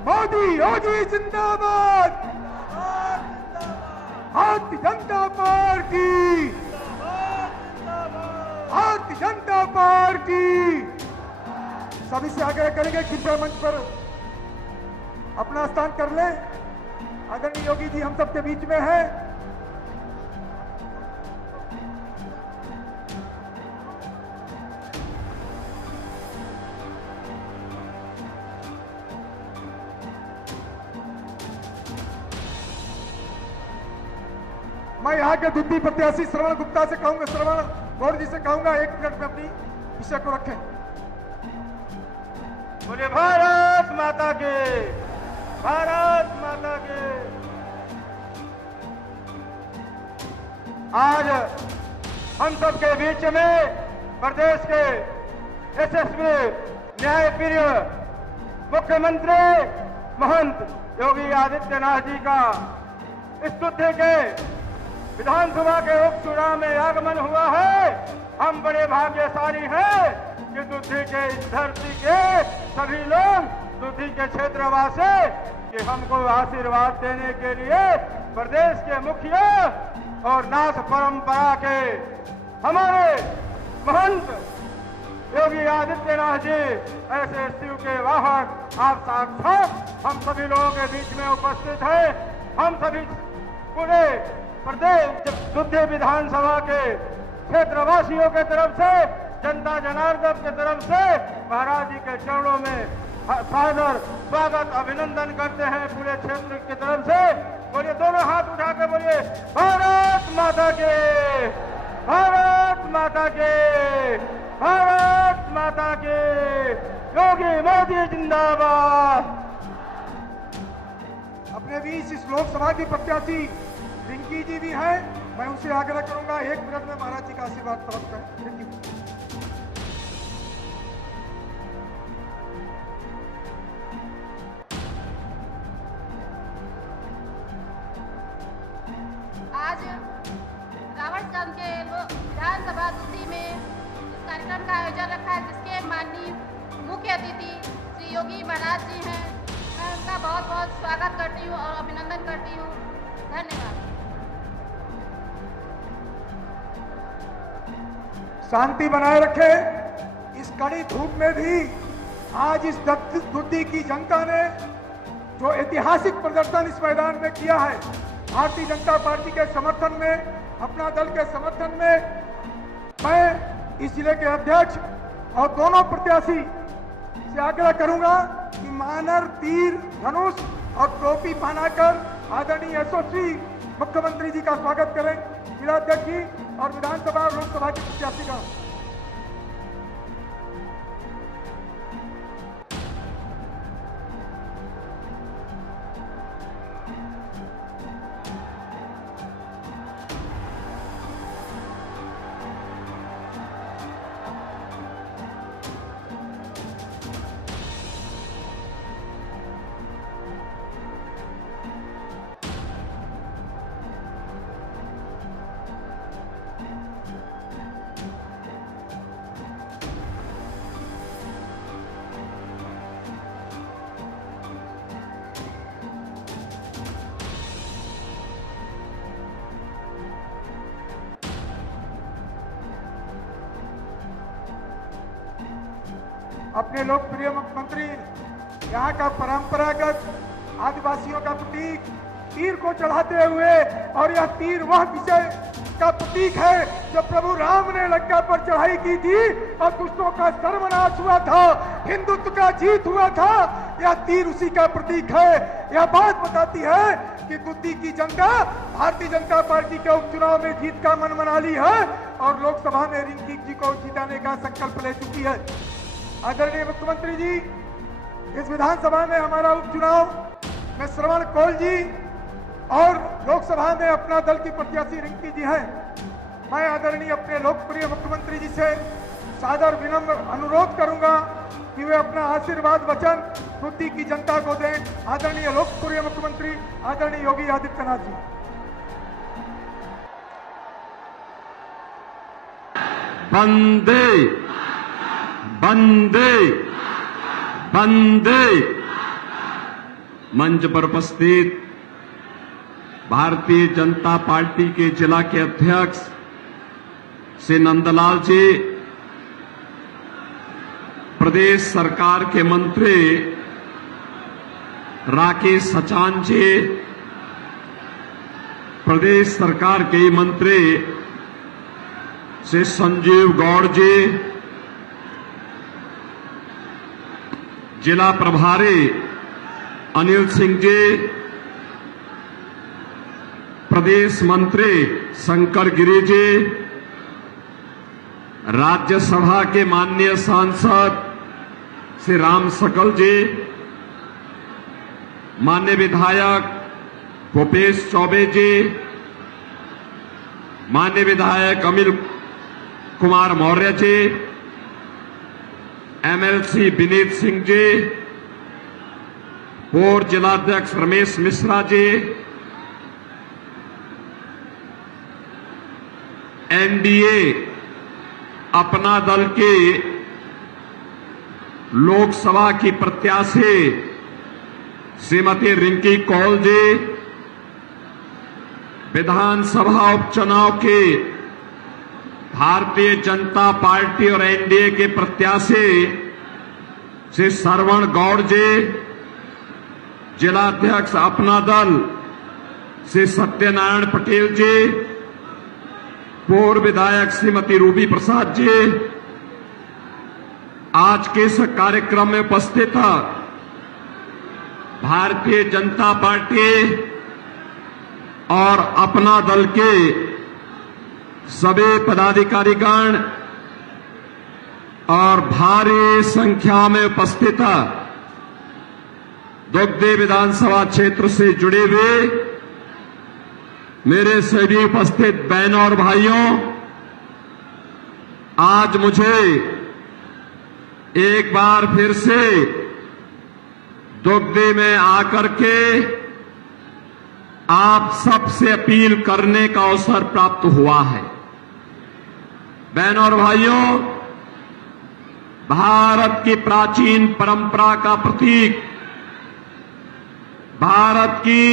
मोदी योगी जिंदाबाद, Bharatiya Janata party, Bharatiya Janata party. सभी से आग्रह करेंगे कृपया मंच पर अपना स्थान कर लें। आदरणीय योगी जी हम सबके बीच में है। मैं यहाँ के दुद्दी प्रत्याशी श्रवण गुप्ता से कहूंगा, श्रवण गौर जी से कहूंगा 1 मिनट में अपनी विषय को रखें। बोले भारत माता के, भारत माता के। आज हम सबके बीच में प्रदेश के यशस्वी न्यायप्रिय मुख्यमंत्री महंत योगी आदित्यनाथ जी का स्तुति के विधानसभा के उपचुनाव में आगमन हुआ है। हम बड़े भाग्यशाली हैं कि दुधी के इस धरती के सभी लोग, दुधी के क्षेत्रवासी, कि हमको आशीर्वाद देने के लिए प्रदेश के मुखिया और नाथ परंपरा के हमारे महंत योगी आदित्यनाथ जी ऐसे शिव के वाहन आप साक्षात हम सभी लोगों के बीच में उपस्थित हैं। हम सभी पूरे प्रदेश दुधी विधानसभा के क्षेत्रवासियों के तरफ से, जनता जनार्दन के तरफ से महाराज जी के चरणों में सादर स्वागत अभिनंदन करते हैं पूरे क्षेत्र की तरफ से। बोलिए, दोनों हाथ उठा के बोलिए, भारत माता के, भारत माता के, भारत माता के। योगी मोदी जिंदाबाद। अपने बीच इस लोकसभा की प्रत्याशी रिंकी जी भी हैं। मैं उनसे आग्रह करूंगा 1 मिनट में महाराज जी का आशीर्वाद प्राप्त करें। रिंकी जी। आज रावणगंज के विधानसभा दुधी में इस कार्यक्रम का आयोजन रखा है, जिसके माननीय मुख्य अतिथि श्री योगी महाराज जी हैं। मैं उनका बहुत बहुत स्वागत करती हूँ और अभिनंदन करती हूँ। धन्यवाद। शांति बनाए रखें। इस कड़ी धूप में भी आज इस दुधी की जनता ने जो ऐतिहासिक प्रदर्शन इस मैदान में किया है, भारतीय जनता पार्टी के समर्थन में, अपना दल के समर्थन में, मैं इस जिले के अध्यक्ष और दोनों प्रत्याशी से आग्रह करूंगा कि मानर, तीर, धनुष और टोपी पहनाकर आदरणीय यशस्वी मुख्यमंत्री जी का स्वागत करें। जिलाध्यक्ष जी और विधानसभा और लोकसभा के प्रत्याशी का। अपने लोकप्रिय मुख्यमंत्री यहाँ का परंपरागत आदिवासियों का प्रतीक तीर को चढ़ाते हुए, और यह तीर वह विजय का प्रतीक है जो प्रभु राम ने लंका पर चढ़ाई की थी और दुष्टों का सर्वनाश हुआ था, हिंदुत्व का जीत हुआ था। यह तीर उसी का प्रतीक है। यह बात बताती है कि दुधी की जनता भारतीय जनता पार्टी के उपचुनाव में जीत का मन मना ली है और लोकसभा में रिंकी जी को जिताने का संकल्प ले चुकी है। आदरणीय मुख्यमंत्री जी, इस विधानसभा में हमारा उपचुनाव में श्रवण कौल जी और लोकसभा में अपना दल की प्रत्याशी रिंकी जी हैं। मैं आदरणीय अपने लोकप्रिय मुख्यमंत्री जी से सादर विनम्र अनुरोध करूंगा कि वे अपना आशीर्वाद वचन दुधी की जनता को दें। आदरणीय लोकप्रिय मुख्यमंत्री आदरणीय योगी आदित्यनाथ जी। वंदे वंदे वंदे मंच पर उपस्थित भारतीय जनता पार्टी के जिला के अध्यक्ष श्री नंदलाल जी, प्रदेश सरकार के मंत्री राकेश सचान जी, प्रदेश सरकार के मंत्री श्री संजीव गौड़ जी, जिला प्रभारी अनिल सिंह जी, प्रदेश मंत्री शंकर गिरी जी, राज्यसभा के माननीय सांसद श्री राम सकल जी, माननीय विधायक भूपेश चौबे जी, माननीय विधायक अनिल कुमार मौर्य जी, एमएलसी विनीत सिंह जी, पूर्व जिलाध्यक्ष रमेश मिश्रा जी, एनडीए अपना दल के लोकसभा की प्रत्याशी श्रीमती रिंकी कौल जी, विधानसभा उपचुनाव के भारतीय जनता पार्टी और एनडीए के प्रत्याशी श्री श्रवण गौड़ जी, जिलाध्यक्ष अपना दल श्री सत्यनारायण पटेल जी, पूर्व विधायक श्रीमती रूबी प्रसाद जी, आज के इस कार्यक्रम में उपस्थित भारतीय जनता पार्टी और अपना दल के सभी पदाधिकारीगण और भारी संख्या में उपस्थित दुग्धे विधानसभा क्षेत्र से जुड़े हुए मेरे सभी उपस्थित बहनों और भाइयों, आज मुझे एक बार फिर से दुग्धे में आकर के आप सबसे अपील करने का अवसर प्राप्त हुआ है। बहनों और भाइयों, भारत की प्राचीन परंपरा का प्रतीक, भारत की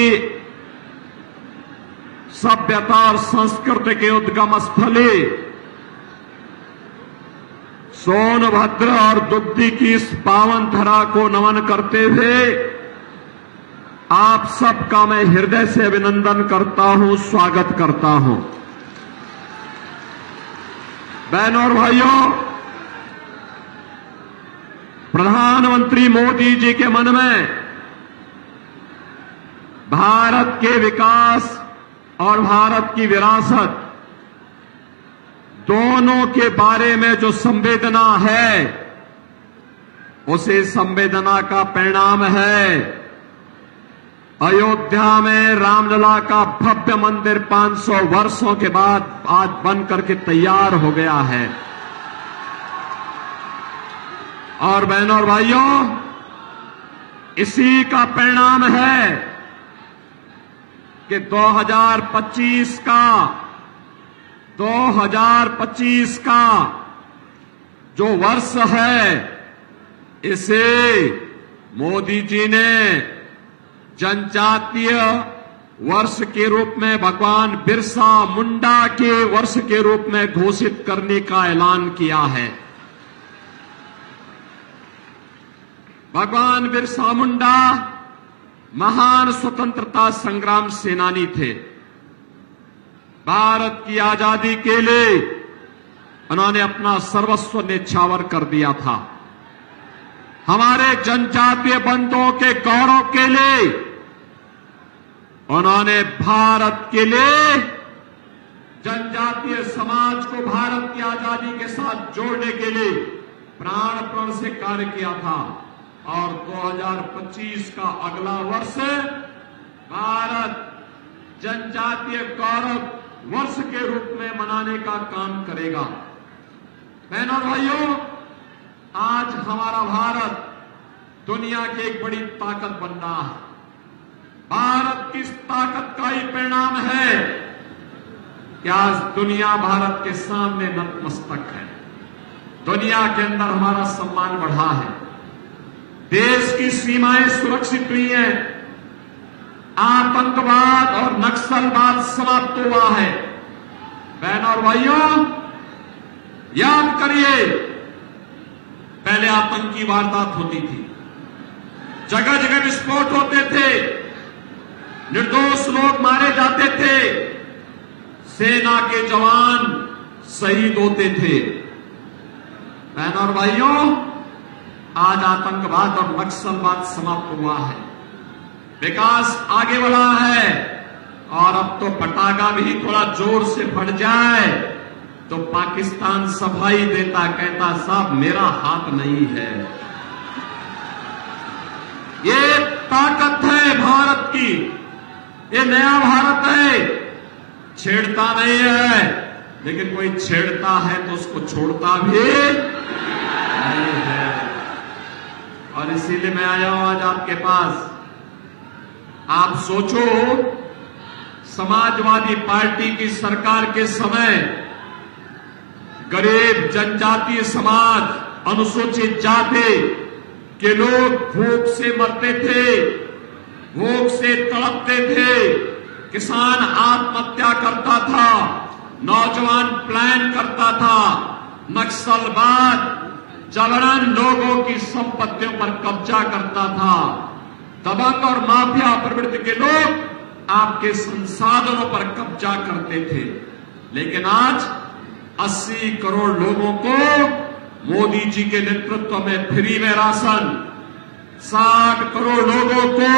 सभ्यता और संस्कृति के उद्गम स्थली सोनभद्र और दुग्धी की इस पावन धरा को नमन करते हुए आप सबका मैं हृदय से अभिनंदन करता हूं, स्वागत करता हूं। बहनों और भाइयों, प्रधानमंत्री मोदी जी के मन में भारत के विकास और भारत की विरासत दोनों के बारे में जो संवेदना है, उसे संवेदना का परिणाम है अयोध्या में रामलला का भव्य मंदिर 500 वर्षों के बाद आज बन करके तैयार हो गया है। और बहनों और भाइयों, इसी का परिणाम है कि 2025 का जो वर्ष है, इसे मोदी जी ने जनजातीय वर्ष के रूप में भगवान बिरसा मुंडा के वर्ष के रूप में घोषित करने का ऐलान किया है। भगवान बिरसा मुंडा महान स्वतंत्रता संग्राम सेनानी थे। भारत की आजादी के लिए उन्होंने अपना सर्वस्व न्यौछावर कर दिया था। हमारे जनजातीय बंधुओं के गौरव के लिए उन्होंने भारत के लिए जनजातीय समाज को भारत की आजादी के साथ जोड़ने के लिए प्राणपण से कार्य किया था। और 2025 का अगला वर्ष भारत जनजातीय गौरव वर्ष के रूप में मनाने का काम करेगा। बहनों और भाइयों, आज हमारा भारत दुनिया की एक बड़ी ताकत बन रहा है। भारत की इस ताकत का ही परिणाम है कि आज दुनिया भारत के सामने नतमस्तक है। दुनिया के अंदर हमारा सम्मान बढ़ा है। देश की सीमाएं सुरक्षित हुई हैं। आतंकवाद और नक्सलवाद समाप्त हुआ है। बहनों और भाइयों, याद करिए, पहले आतंकी वारदात होती थी, जगह जगह विस्फोट होते थे, निर्दोष लोग मारे जाते थे, सेना के जवान शहीद होते थे। बहनों और भाइयों, आज आतंकवाद और नक्सलवाद समाप्त हुआ है, विकास आगे बढ़ा है, और अब तो पटाखा भी थोड़ा जोर से फट जाए तो पाकिस्तान सफाई देता, कहता साहब मेरा हाथ नहीं है। ये ताकत है भारत की, ये नया भारत है। छेड़ता नहीं है, लेकिन कोई छेड़ता है तो उसको छोड़ता भी नहीं है। और इसीलिए मैं आया हूं आज आपके पास। आप सोचो, समाजवादी पार्टी की सरकार के समय गरीब जनजातीय समाज, अनुसूचित जाति के लोग भूख से मरते थे, भूख से तड़पते थे, किसान आत्महत्या करता था, नौजवान प्लान करता था, नक्सलवाद जबरन लोगों की संपत्तियों पर कब्जा करता था, दबंग और माफिया प्रवृत्ति के लोग आपके संसाधनों पर कब्जा करते थे। लेकिन आज 80 करोड़ लोगों को मोदी जी के नेतृत्व में फ्री में राशन, 60 करोड़ लोगों को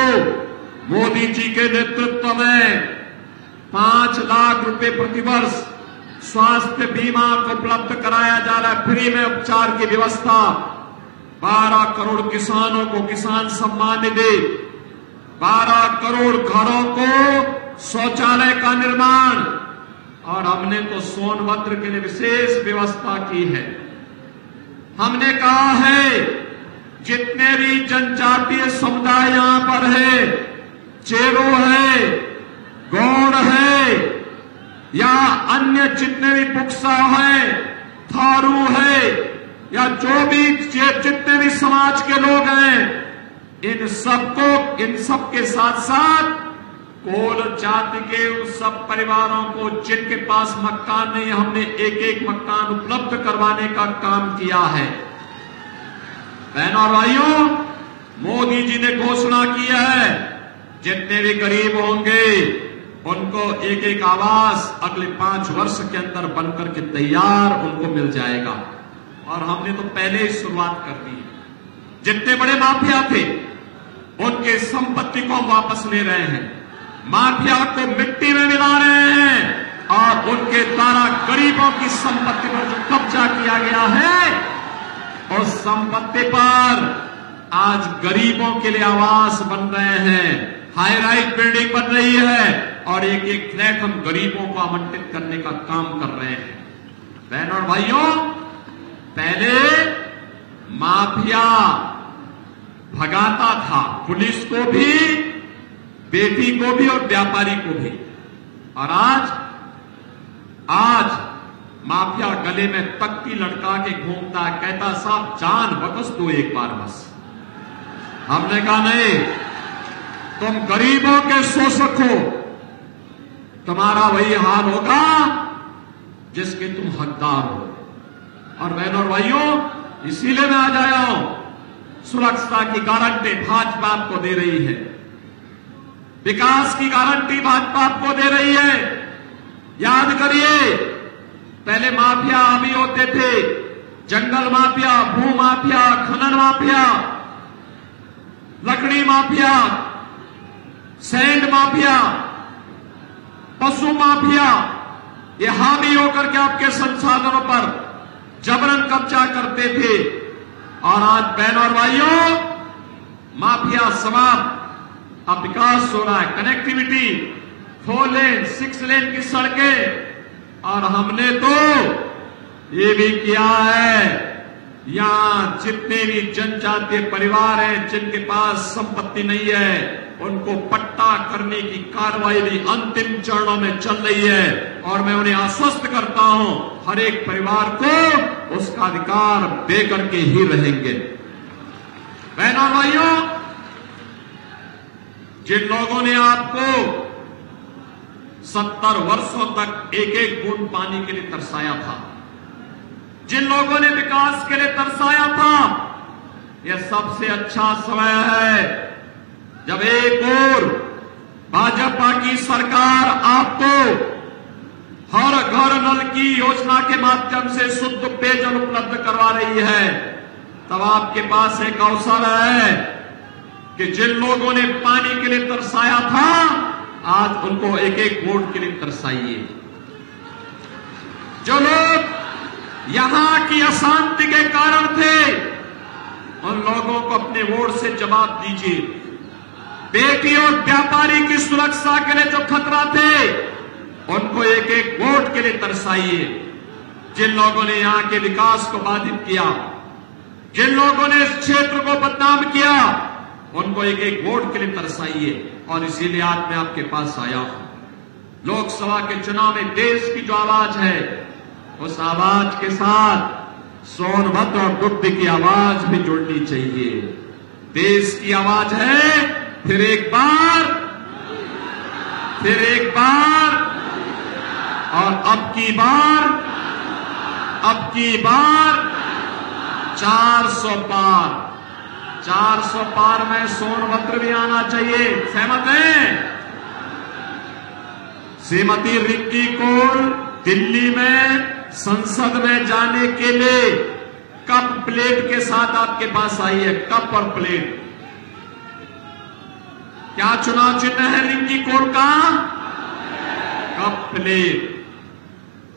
मोदी जी के नेतृत्व में 5 लाख रुपए प्रतिवर्ष स्वास्थ्य बीमा को उपलब्ध कराया जा रहा है, फ्री में उपचार की व्यवस्था, 12 करोड़ किसानों को किसान सम्मान निधि, 12 करोड़ घरों को शौचालय का निर्माण, और हमने तो सोनभद्र के लिए विशेष व्यवस्था की है। हमने कहा है जितने भी जनजातीय समुदाय यहां पर है, चेरो है, गौड़ है, या अन्य जितने भी बुक्सा है, थारू है, या जो भी जितने भी समाज के लोग हैं, इन सबके साथ साथ कोल जाति के उन सब परिवारों को जिनके पास मकान नहीं, हमने एक एक मकान उपलब्ध करवाने का काम किया है। बहनों और भाइयों, मोदी जी ने घोषणा की है जितने भी गरीब होंगे उनको एक एक आवास अगले 5 वर्ष के अंदर बनकर के तैयार उनको मिल जाएगा। और हमने तो पहले ही शुरुआत कर दी। जितने बड़े माफिया थे उनके संपत्ति को हम वापस ले रहे हैं, माफिया को मिट्टी में मिला रहे हैं, और उनके द्वारा गरीबों की संपत्ति पर जो कब्जा किया गया है उस संपत्ति पर आज गरीबों के लिए आवास बन रहे हैं, हाई राइज बिल्डिंग बन रही है, और एक एक फ्लैट हम गरीबों को आवंटित करने का काम कर रहे हैं। बहनों और भाइयों, पहले माफिया भगाता था, पुलिस को भी, बेटी को भी और व्यापारी को भी, और आज माफिया गले में तख्ती लटका के घूमता है, कहता साहब जान बख्श दो एक बार बस। हमने कहा नहीं, तुम गरीबों के शोषक हो, तुम्हारा वही हाल होगा जिसके तुम हकदार हो। और बहनों और भाइयों, इसीलिए मैं आज आया हूं। सुरक्षा की गारंटी भाजपा आपको दे रही है, विकास की गारंटी भाजपा आपको दे रही है। याद करिए, पहले माफिया अभी होते थे, जंगल माफिया, भू माफिया, खनन माफिया, लकड़ी माफिया, सैंड माफिया, पशु माफिया, ये हामी होकर के आपके संसाधनों पर जबरन कब्जा करते थे। और आज बहनों और भाइयों, माफिया समाप्त, अब विकास हो रहा है, कनेक्टिविटी, 4 लेन 6 लेन की सड़कें, और हमने तो ये भी किया है, यहां जितने भी जनजातीय परिवार हैं जिनके पास संपत्ति नहीं है उनको पट्टा करने की कार्रवाई भी अंतिम चरणों में चल रही है। और मैं उन्हें आश्वस्त करता हूं, हर एक परिवार को उसका अधिकार देकर के ही रहेंगे। बहनों भाइयों, जिन लोगों ने आपको 70 वर्षों तक एक एक बूंद पानी के लिए तरसाया था, जिन लोगों ने विकास के लिए तरसाया था, यह सबसे अच्छा समय है जब एक और भाजपा की सरकार आपको हर घर नल की योजना के माध्यम से शुद्ध पेयजल उपलब्ध करवा रही है। तब आपके पास एक अवसर है कि जिन लोगों ने पानी के लिए तरसाया था, आज उनको एक एक वोट के लिए तरसाइए। जो लोग यहां की अशांति के कारण थे, उन लोगों को अपने वोट से जवाब दीजिए। बेटी और व्यापारी की सुरक्षा के लिए जो खतरा थे, उनको एक एक वोट के लिए तरसाइए। जिन लोगों ने यहां के विकास को बाधित किया, जिन लोगों ने इस क्षेत्र को बदनाम किया, उनको एक एक वोट के लिए तरसाइए। और इसीलिए आज मैं आपके पास आया हूं। लोकसभा के चुनाव में देश की जो आवाज है, उस आवाज के साथ सोनभद्र और दुग्ध की आवाज भी जुड़नी चाहिए। देश की आवाज है, फिर एक बार, और अब की बार 400 पार। 400 पार में सोनभद्र भी आना चाहिए। सहमत हैं? श्रीमती रिंकी कौल दिल्ली में संसद में जाने के लिए कप प्लेट के साथ आपके पास आई है। कप और प्लेट। क्या चुनाव चिन्ह है रिंकी कौल का? Cup plate.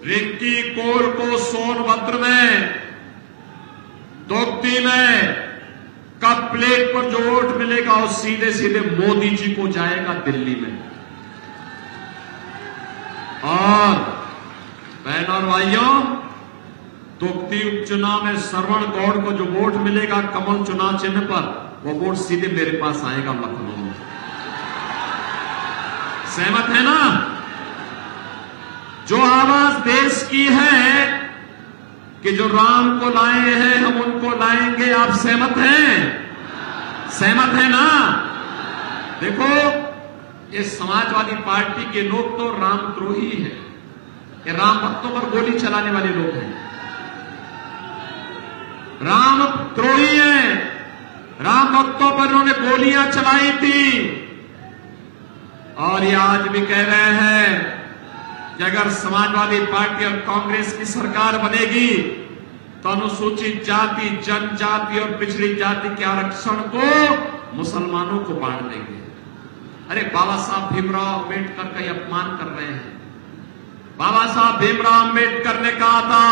रिंकी कौल को सोनभद्र में, दोगती में कप प्लेट पर जो वोट मिलेगा, वो सीधे सीधे मोदी जी को जाएगा दिल्ली में। और बहनों और भाइयों, दोगती उपचुनाव में श्रवण गौड़ को जो वोट मिलेगा कमल चुनाव चिन्ह पर, वो वोट सीधे मेरे पास आएगा लखनऊ में। सहमत है ना? जो आवाज देश की है कि जो राम को लाए हैं हम उनको लाएंगे, आप सहमत हैं? सहमत है ना? देखो, ये समाजवादी पार्टी के लोग तो रामद्रोही हैं। ये राम भक्तों पर गोली चलाने वाले लोग हैं, रामद्रोही हैं। राम भक्तों पर उन्होंने गोलियां चलाई थी। और ये आज भी कह रहे हैं कि अगर समाजवादी पार्टी और कांग्रेस की सरकार बनेगी तो अनुसूचित जाति, जनजाति और पिछड़ी जाति के आरक्षण को मुसलमानों को बांट देंगे। अरे बाबा साहब भीमराव अम्बेडकर का ये अपमान कर रहे हैं। बाबा साहब भीमराव अम्बेडकर ने कहा था,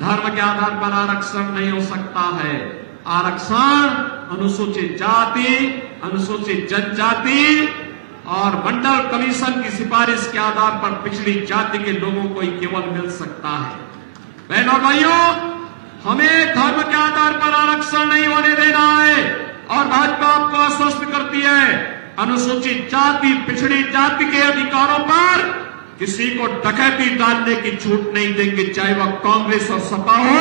धर्म के आधार पर आरक्षण नहीं हो सकता है। आरक्षण अनुसूचित जाति, अनुसूचित जनजाति और मंडल कमीशन की सिफारिश के आधार पर पिछड़ी जाति के लोगों को ही केवल मिल सकता है। बहनों और भाइयों, हमें धर्म के आधार पर आरक्षण नहीं होने देना है। और भाजपा आपको आश्वस्त करती है, अनुसूचित जाति, पिछड़ी जाति के अधिकारों पर किसी को डकैती डालने की छूट नहीं देंगे, चाहे वह कांग्रेस और सपा हो,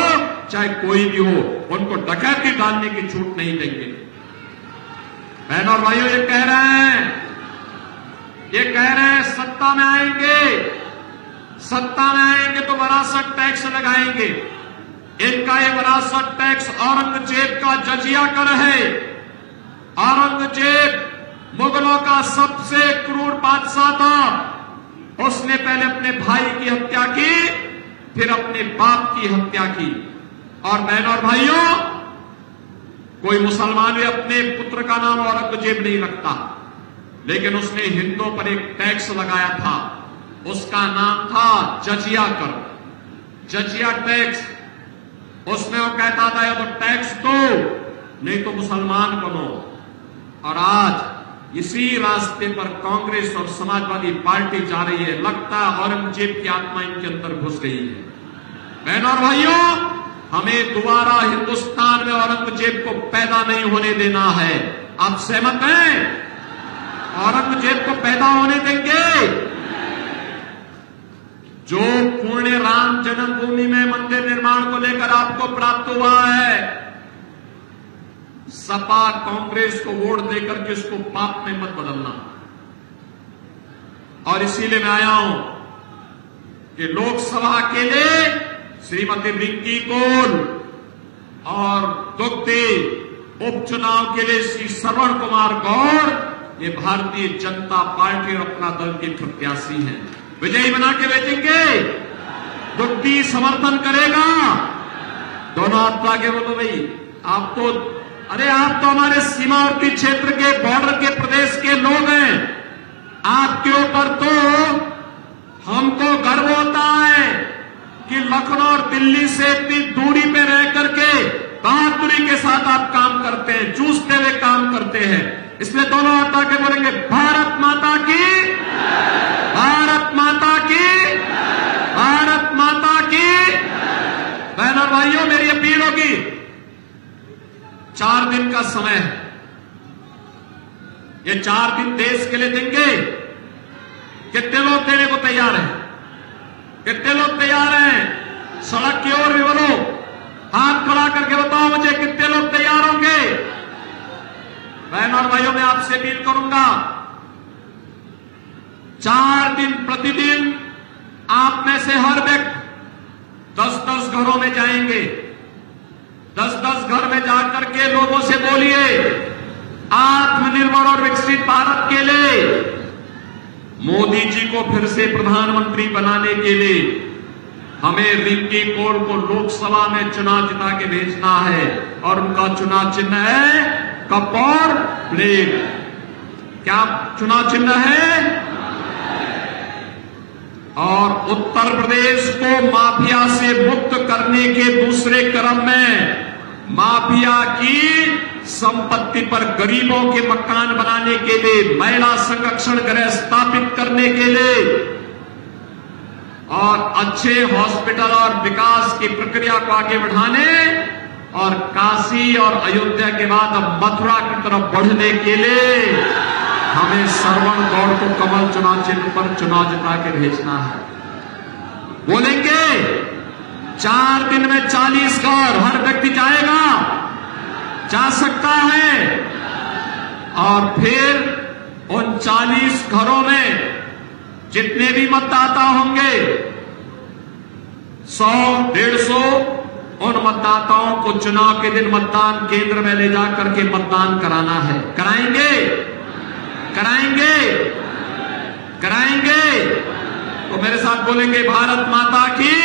चाहे कोई भी हो, उनको डकैती डालने की छूट नहीं देंगे। बहनों और भाइयों, ये कह रहे हैं सत्ता में आएंगे तो विरासत टैक्स लगाएंगे। इनका ये विरासत टैक्स औरंगजेब का जजिया कर है। औरंगजेब मुगलों का सबसे क्रूर बादशाह था। उसने पहले अपने भाई की हत्या की, फिर अपने बाप की हत्या की। और बहनों और भाइयों, कोई मुसलमान भी अपने पुत्र का नाम औरंगजेब नहीं रखता, लेकिन उसने हिंदुओं पर एक टैक्स लगाया था। उसका नाम था जजिया कर, जजिया टैक्स। उसमें वो कहता था, या तो टैक्स दो, नहीं तो मुसलमान बनो। और आज इसी रास्ते पर कांग्रेस और समाजवादी पार्टी जा रही है। लगता है औरंगजेब की आत्मा इनके अंदर घुस गई है। बहनों और भाइयों, हमें दोबारा हिंदुस्तान में औरंगजेब को पैदा नहीं होने देना है। आप सहमत हैं? औरंगजेब को पैदा होने देंगे? जो पुण्य राम जन्मभूमि में मंदिर निर्माण को लेकर आपको प्राप्त हुआ है, सपा कांग्रेस को वोट देकर के उसको पाप में मत बदलना। और इसीलिए मैं आया हूं कि लोकसभा के लिए श्रीमती रिंकी कौल और दुग्धे उपचुनाव के लिए श्री श्रवण कुमार गौड़, ये भारतीय जनता पार्टी और अपना दल के प्रत्याशी हैं। विजयी बना के भेजेंगे। दुग्धी समर्थन करेगा। दोनों हाथ आगे बोलो भाई। आप तो हमारे सीमावर्ती क्षेत्र के बॉर्डर के प्रदेश के लोग हैं। आपके ऊपर तो हमको गर्व होता है कि लखनऊ और दिल्ली से इतनी दूरी पे रह करके बहादुरी के साथ आप काम करते हैं, जूझते हुए काम करते हैं। इसलिए दोनों हाथ आगे बोलेंगे, भारत माता की, भारत माता की, भारत माता की। बहनों और भाइयों, मेरी अपील होगी, 4 दिन का समय है। ये 4 दिन देश के लिए देंगे। कितने लोग देने को तैयार हैं? कितने लोग तैयार हैं? सड़क की ओर भी बोलो, हाथ खड़ा करके बताओ मुझे, कितने लोग तैयार होंगे? बहनों और भाइयों, मैं आपसे अपील करूंगा, 4 दिन प्रतिदिन आप में से हर व्यक्ति 10-10 घरों में जाएंगे। 10-10 घर में जाकर के लोगों से बोलिए, आत्मनिर्भर और विकसित भारत के लिए मोदी जी को फिर से प्रधानमंत्री बनाने के लिए हमें रिंकी कौल को लोकसभा में चुनाव जिता के भेजना है। और उनका चुनाव चिन्ह है कप और प्लेट। क्या चुनाव चिन्ह है? और उत्तर प्रदेश को माफिया से मुक्त करने के दूसरे क्रम में माफिया की संपत्ति पर गरीबों के मकान बनाने के लिए, महिला संरक्षण गृह स्थापित करने के लिए और अच्छे हॉस्पिटल और विकास की प्रक्रिया को आगे बढ़ाने और काशी और अयोध्या के बाद अब मथुरा की तरफ बढ़ने के लिए हमें श्रवण गौड़ को कमल चुनाव चिन्ह पर चुनाव जिता के भेजना है। बोलेंगे 4 दिन में 40 घर हर व्यक्ति जाएगा, जा सकता है। और फिर उन 40 घरों में जितने भी मतदाता होंगे 100-150 उन मतदाताओं को चुनाव के दिन मतदान केंद्र में ले जाकर के मतदान कराना है। कराएंगे? कराएंगे? कराएंगे? तो मेरे साथ बोलेंगे, भारत माता की।